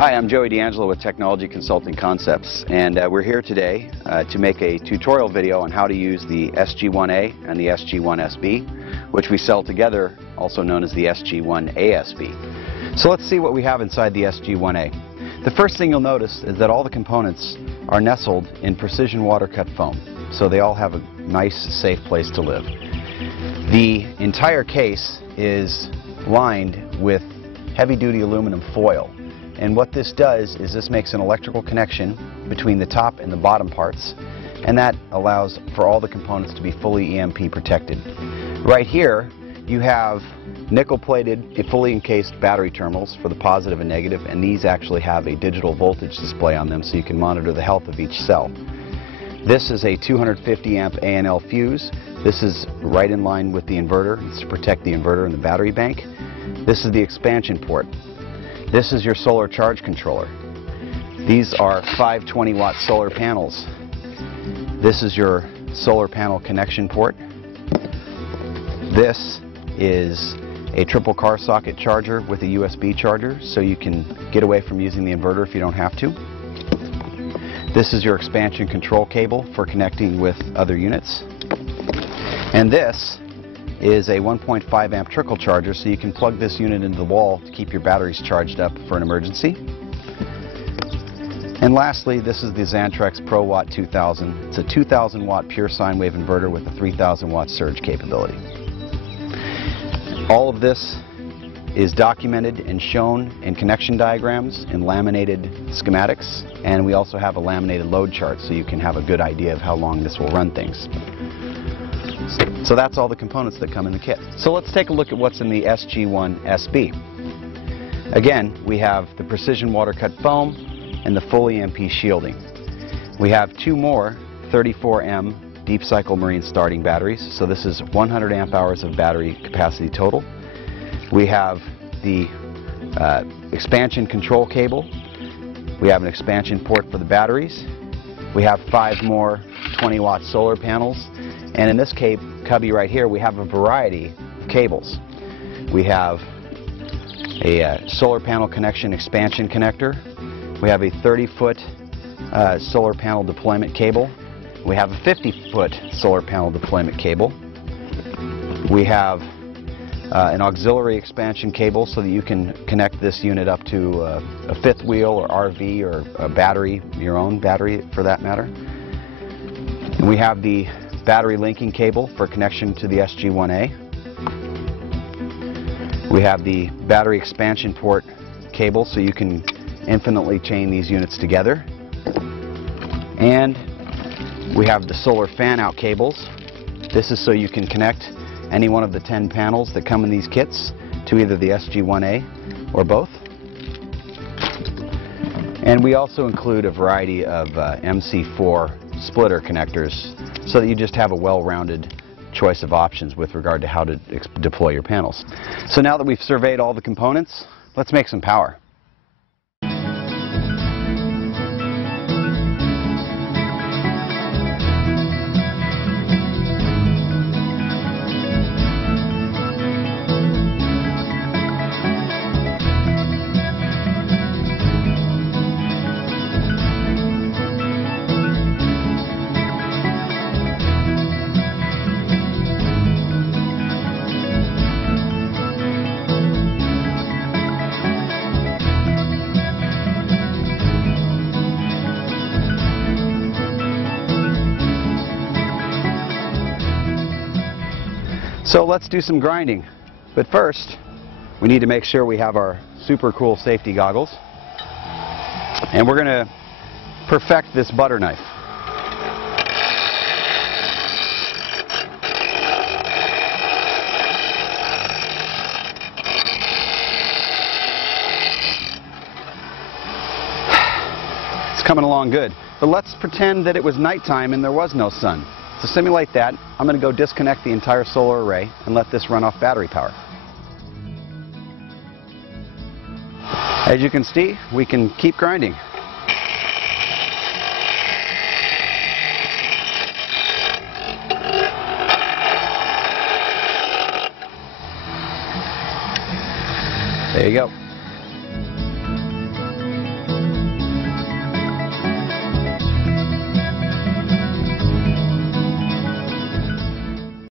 Hi, I'm Joey D'Angelo with Technology Consulting Concepts, and we're here today to make a tutorial video on how to use the SG1A and the SG1ASB, which we sell together, also known as the SG1ASB. So let's see what we have inside the SG1A. The first thing you'll notice is that all the components are nestled in precision water cut foam, so they all have a nice, safe place to live. The entire case is lined with heavy-duty aluminum foil. And what this does is this makes an electrical connection between the top and the bottom parts, and that allows for all the components to be fully EMP protected. Right here you have nickel-plated, fully encased battery terminals for the positive and negative, and these actually have a digital voltage display on them so you can monitor the health of each cell. This is a 250 amp A&L fuse. This is right in line with the inverter. It's to protect the inverter and the battery bank. This is the expansion port. This is your solar charge controller. These are 520 watt solar panels. This is your solar panel connection port. This is a triple car socket charger with a USB charger, so you can get away from using the inverter if you don't have to. This is your expansion control cable for connecting with other units. And this is a 1.5 amp trickle charger, so you can plug this unit into the wall to keep your batteries charged up for an emergency. And lastly, this is the Xantrex ProWatt 2000. It's a 2000 watt pure sine wave inverter with a 3000 watt surge capability. All of this is documented and shown in connection diagrams in laminated schematics, and we also have a laminated load chart so you can have a good idea of how long this will run things. So that's all the components that come in the kit. So let's take a look at what's in the SG1ASB. Again, we have the precision water cut foam and the full EMP shielding. We have two more 34M deep cycle marine starting batteries, so this is 100 amp hours of battery capacity total. We have the expansion control cable. We have an expansion port for the batteries. We have 5 more 20 watt solar panels. And in this cubby right here, we have a variety of cables. We have a solar panel connection expansion connector. We have a 30-foot solar panel deployment cable. We have a 50-foot solar panel deployment cable. We have an auxiliary expansion cable so that you can connect this unit up to a fifth wheel or RV or a battery, your own battery for that matter. And we have the battery linking cable for connection to the SG1A. We have the battery expansion port cable so you can infinitely chain these units together. And we have the solar fan out cables. This is so you can connect any one of the 10 panels that come in these kits to either the SG1A or both. And we also include a variety of MC4 splitter connectors so that you just have a well-rounded choice of options with regard to how to deploy your panels. So now that we've surveyed all the components, let's make some power. So let's do some grinding, but first we need to make sure we have our super cool safety goggles, and we're going to perfect this butter knife. It's coming along good, but let's pretend that it was nighttime and there was no sun. To simulate that, I'm going to go disconnect the entire solar array and let this run off battery power. As you can see, we can keep grinding. There you go.